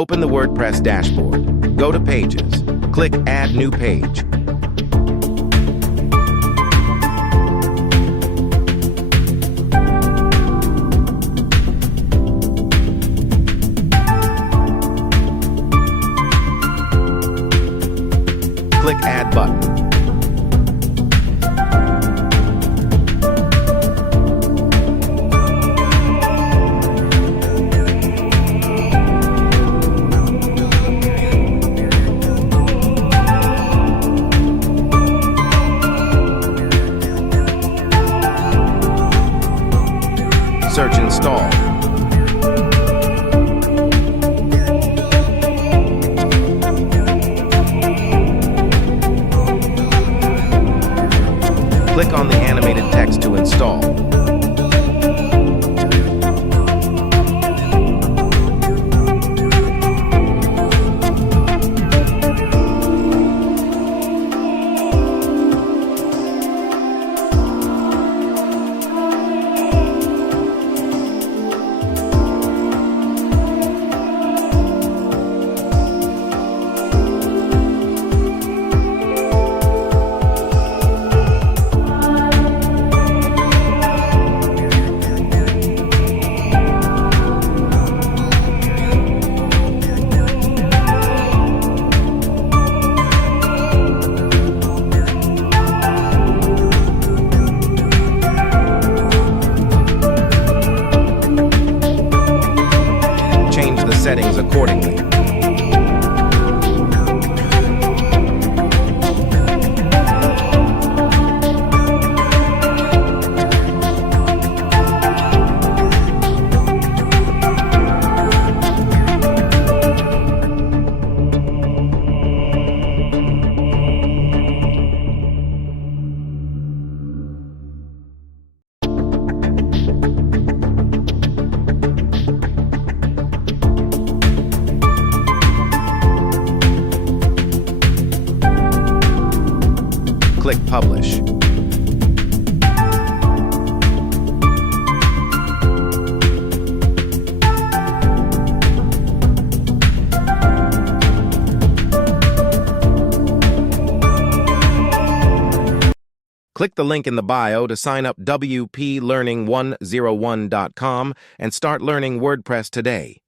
Open the WordPress dashboard. Go to Pages. Click Add New Page. Click Add button. Search Install. Click on the animated text to install. Change the settings accordingly. Click Publish. Click the link in the bio to sign up wplearning101.com and start learning WordPress today.